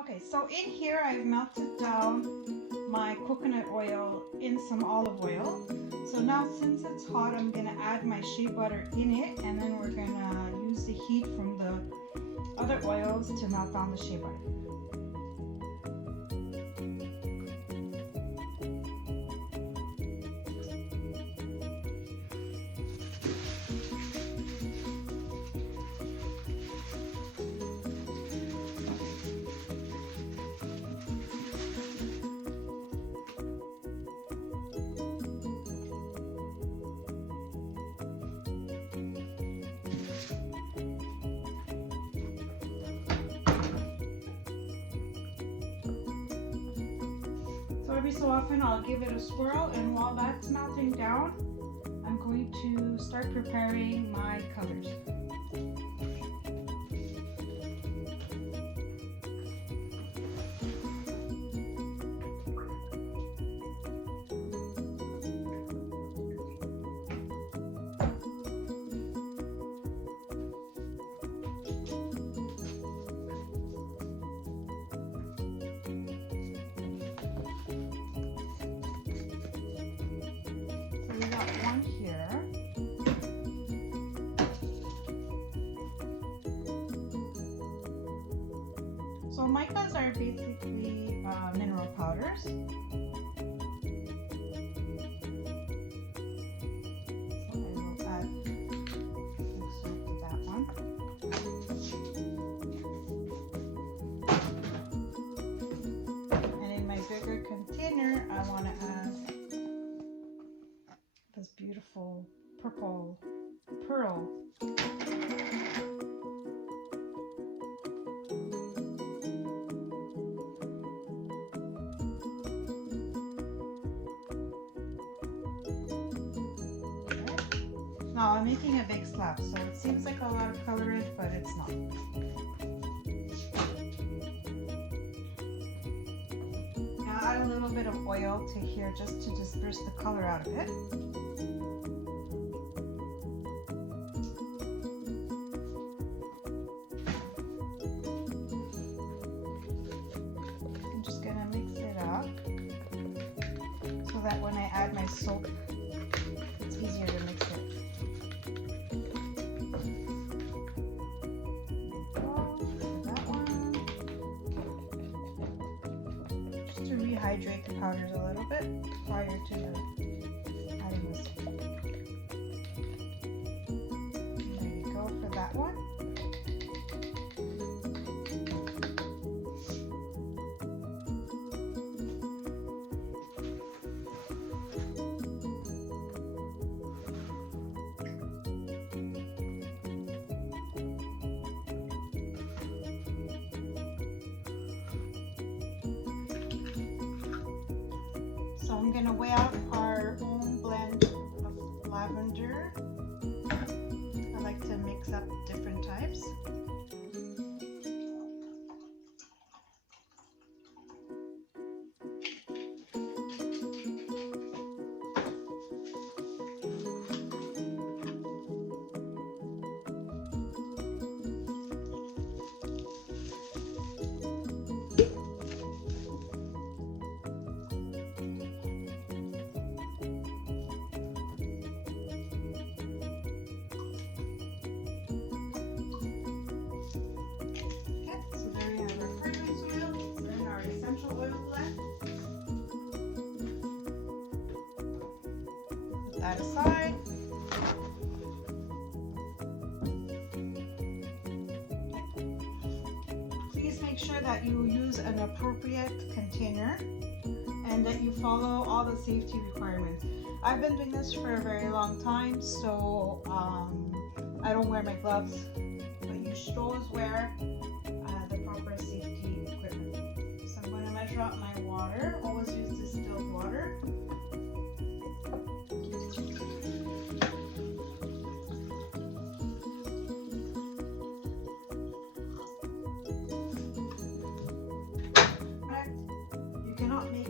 Okay, so in here I've melted down my coconut oil in some olive oil. So now since it's hot, I'm gonna add my shea butter in it, and then we're gonna use the heat from the other oils to melt down the shea butter. So every so often I'll give it a swirl, and while that's melting down, I'm going to start preparing my colors. One here. So micas are basically mineral powders. So I will add some soap to that one. And in my bigger container, I want to add this beautiful purple pearl. Now I'm making a big slab, so it seems like a lot of colorant, but it's not. Now add a little bit of oil to here just to disperse the color out of it. I'm just gonna mix it up so that when I add my soap, it's easier to mix it. Rehydrate the powders a little bit prior to adding the soap. There you go for that one. So I'm going to weigh out our own blend of lavender. I like to mix up different types. That aside. Please make sure that you use an appropriate container and that you follow all the safety requirements. I've been doing this for a very long time, so I don't wear my gloves, but you should always wear the proper safety equipment. So I'm going to measure out my water. Always use distilled water.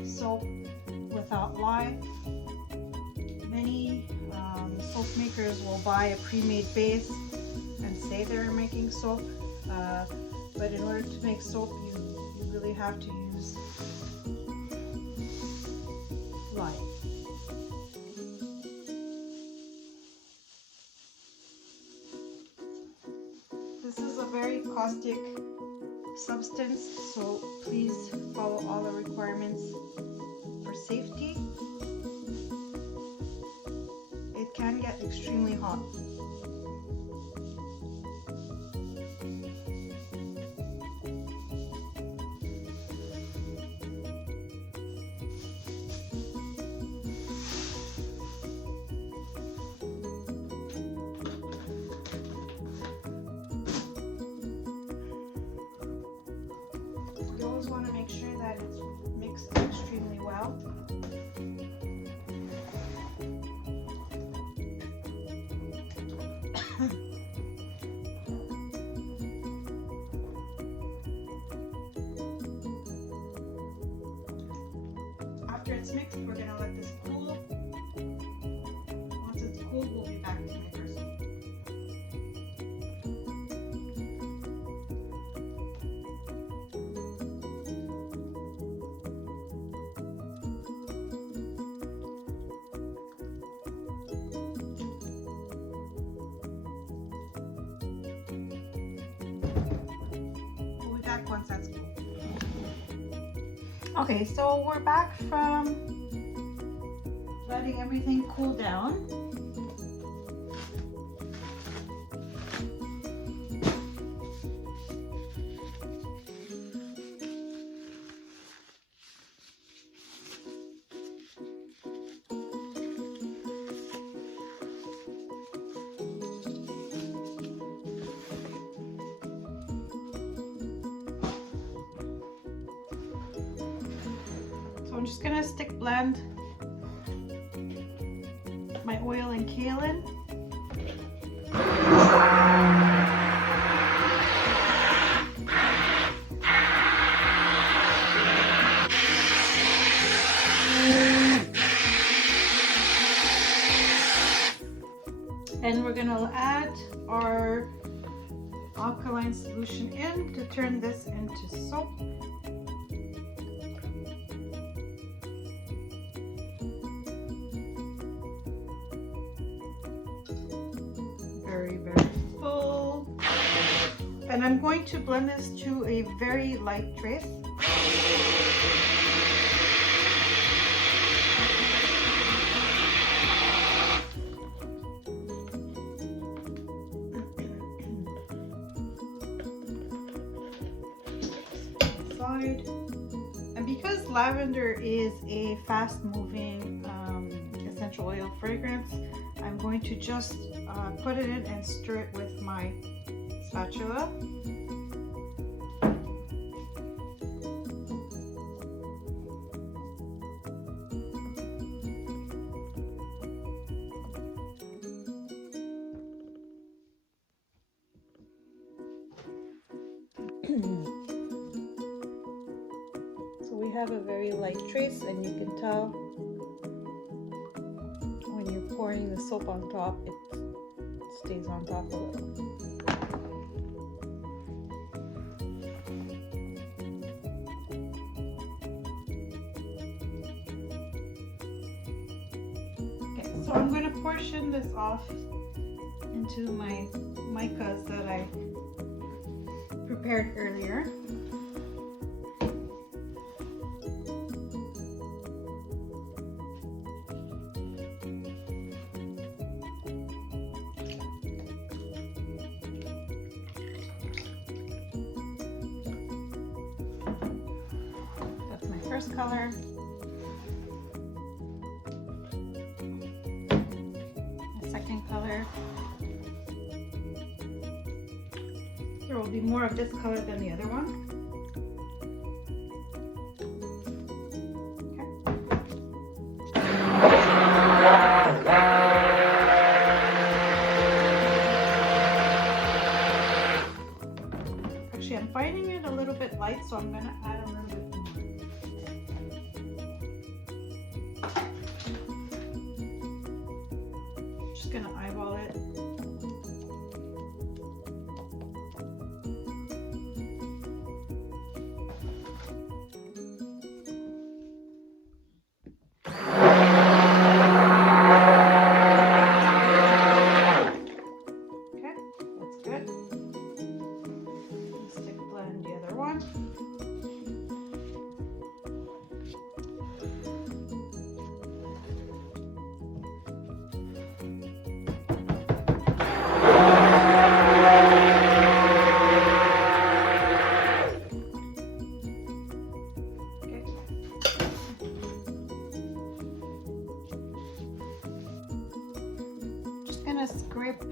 Soap without lye. Many soap makers will buy a pre-made base and say they're making soap, but in order to make soap you really have to use light. This is a very caustic substance, so please follow all the requirements for safety. It can get extremely hot. You always want to make sure that it's mixed extremely well. After it's mixed, we're going to let this cool. Once it's cool, we'll be back to my person. We'll be back once that's cool. Okay, so we're back from letting everything cool down. I'm just gonna stick blend my oil and kaolin. And we're gonna add our alkaline solution in to turn this into soap. Very full. And I'm going to blend this to a very light trace. Side. And because lavender is a fast-moving essential oil fragrance, I'm going to just put it in and stir it with my spatula. So we have a very light trace, and you can tell when you're pouring the soap on top, it stays on top a little. Okay, so I'm going to portion this off into my micas that I prepared earlier. First color, the second color. There will be more of this color than the other one. Okay. Actually, I'm finding it a little bit light, so I'm going to add a little bit more. Gonna eyeball it. scrape,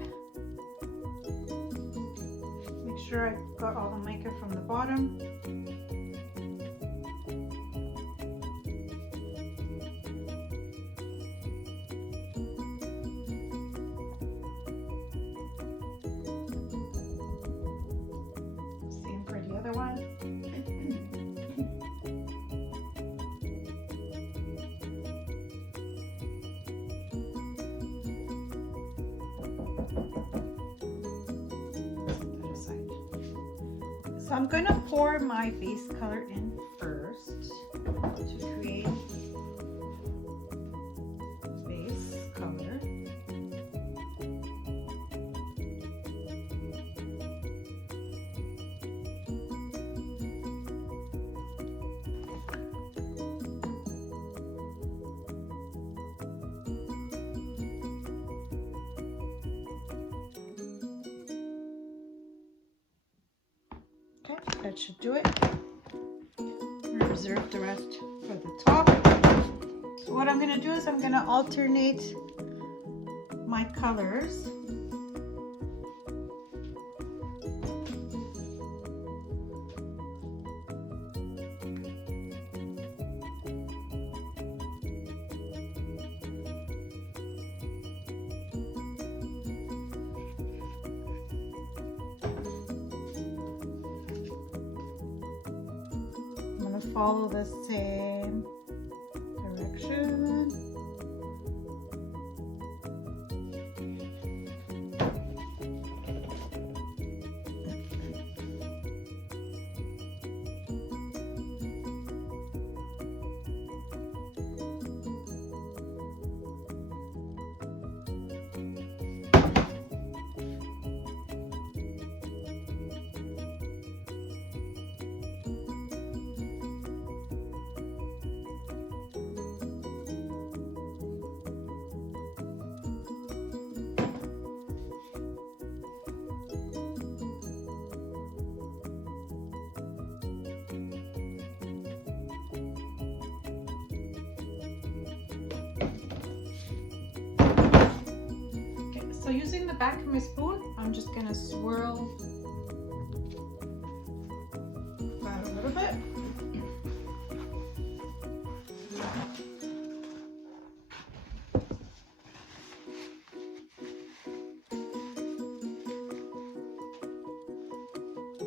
make sure I got all the mica from the bottom. Same for the other one. So I'm going to pour my base color in first to create base color. Okay, that should do it. Reserve the rest for the top. So what I'm going to do is I'm going to alternate my colors. Follow the same direction. So using the back of my spoon, I'm just going to swirl that a little bit.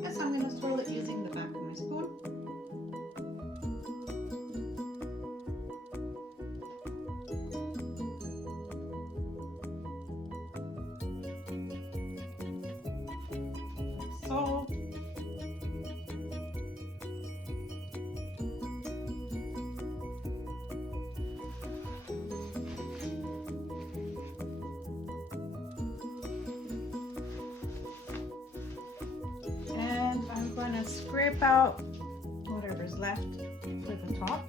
Yes, I'm going to swirl it using the back of my spoon. So and I'm going to scrape out whatever's left for the top.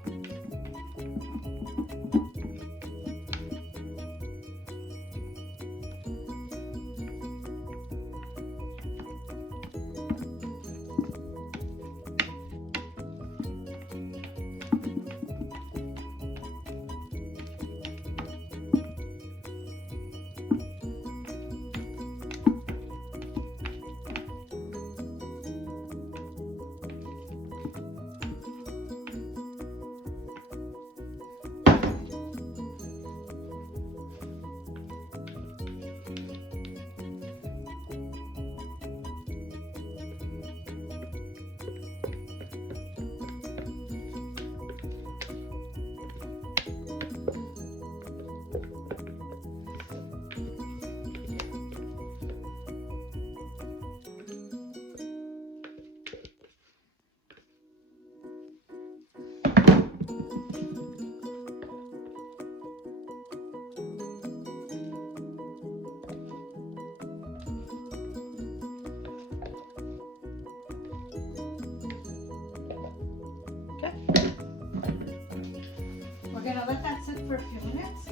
We're going to let that sit for a few minutes.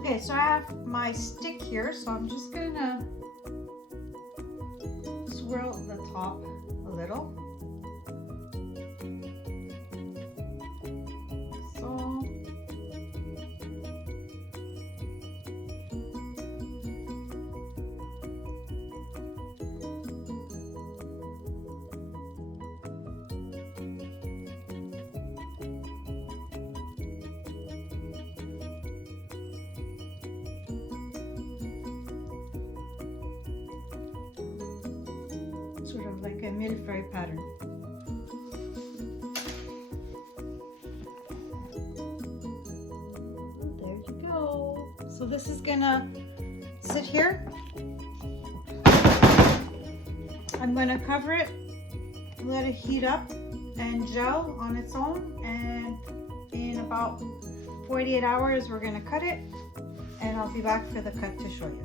Okay, so I have my stick here, so I'm just going to swirl the top a little. like a millefeuille pattern. There you go. So this is gonna sit here. I'm gonna cover it, let it heat up and gel on its own, and in about 48 hours we're gonna cut it, and I'll be back for the cut to show you.